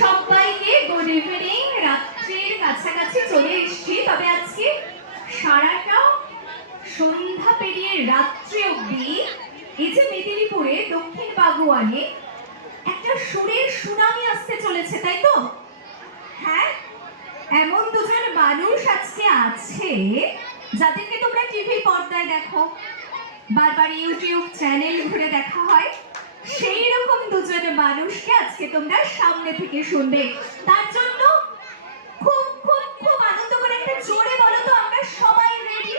সবাইকে good evening. রাত্রির কাছাকাছি চলে এসেছি, তবে আজকে সারাটা সন্ধ্যা পেরিয়ে রাত্রি অব্দি এই যে মেদিনীপুরে দক্ষিণ বাগুয়ানে একটা সুরের সুনামি আসতে চলেছে, তাই তো? হ্যাঁ, এমন দুজন মানুষ আজকে আছে যাদেরকে তোমরা টিভি পর্দায় দেখো, বারবার ইউটিউব চ্যানেল ঘুরে দেখা হয়। সেই রকম দুজন মানুষকে আজকে তোমরা সামনে থেকে শুনবে। তার জন্য খুব খুব খুব আনন্দ করে একটা জোরে বলো তো, আমরা সবাই রেডি?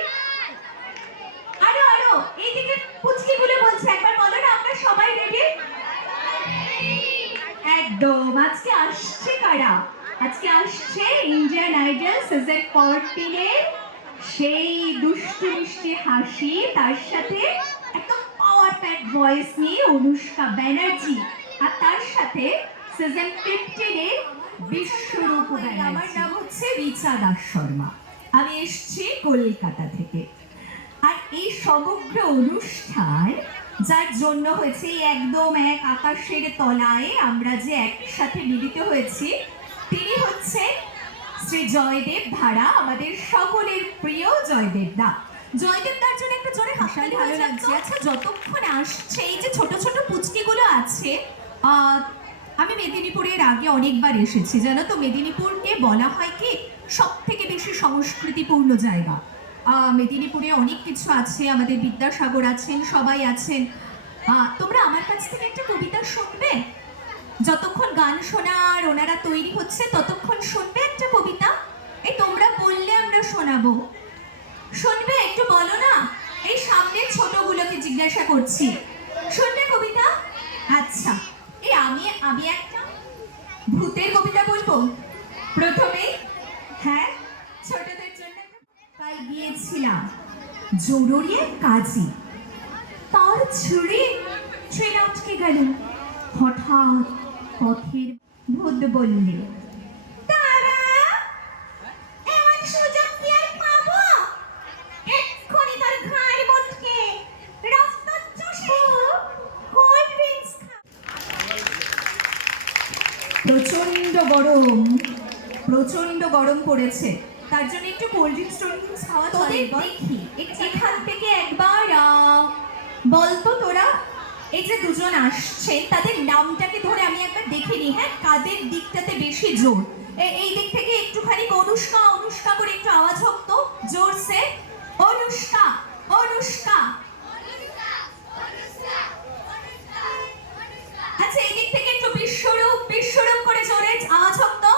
আরো আরো এইদিকে পুচকি গুলো বলছে, একবার বলো না, আমরা সবাই রেডি? একদম। আজকে আসছে কারা? আজকে আসছে ইন্ডিয়ান আইডল সিজন 14 এর সেই দুষ্টু মিষ্টি হাসি, তার সাথে একদম পাওয়ার প্যাক ভয়েস নিয়ে অনুষ্কা ব্যানার্জি, আর তার সাথে সিজন 15 এর বিশ্বরূপ ব্যানার্জি। আমার নাম হচ্ছে রিচা দাস শর্মা, আমি এসেছি কলকাতা থেকে। আর এই সমগ্র অনুষ্ঠান যার জন্য হয়েছে, একদম এক আকাশের তলায় আমরা যে একসাথে মিলিত হয়েছি, তিনি হচ্ছে শ্রী জয়দেব ধারা, আমাদের সকলের প্রিয় জয়দেব দা। জয়দেব দার জন্য একটু জোরে হাসালে ভালো লাগছে। আচ্ছা, যতক্ষণ আসছে এই যে ছোট ছোট পুচকিগুলো আছে, আমি মেদিনীপুরের আগে অনেকবার এসেছি, জানো তো? মেদিনীপুরকে বলা হয় কি সব থেকে বেশি সংস্কৃতিপূর্ণ জায়গা। মেদিনীপুরে অনেক কিছু আছে, আমাদের বিদ্যাসাগর আছেন, সবাই আছেন। তোমরা আমার কাছ থেকে একটা কবিতা শুনবে? যতক্ষণ গান শোনার ওনারা তৈরি হচ্ছে ততক্ষণ শুনবে একটা কবিতা? এই তোমরা বললে আমরা শোনাবো। শুনবে? একটু বলো না। এই সামনের ছোটগুলোকে জিজ্ঞাসা করছি, শুনবে কবিতা? আচ্ছা, এই আমি একটা ভূতের কবিতা বলবো প্রথমে। হ্যাঁ, ছোটদের জন্য তাই গিয়েছিলাম জরুরি কাজে, তার ছুরি ট্রেন আটকে গেল। হঠাৎ পথের ভূত বললে, প্রচন্ড গরম পড়েছে, তার জন্য একটু কোল্ড ড্রিঙ্কস খাওয়া চলে। দেখি এখান থেকে একবার বলতো তোরা, এই যে দুজন আসছেন তাদের নামটাকে ধরে আমি একবার দেখে নিই। হ্যাঁ, কাদের দিকটাতে বেশি জোর? এই দিক থেকে একটুখানি অনুষ্কা অনুষ্কা করে একটু আওয়াজ হোক তো জোরসে। অনুষ্কা অনুষ্কা। আচ্ছা, এই দিক থেকে একটু বিশ্বরূপ বিশ্বরূপ করে জোরে আওয়াজ হোক তো।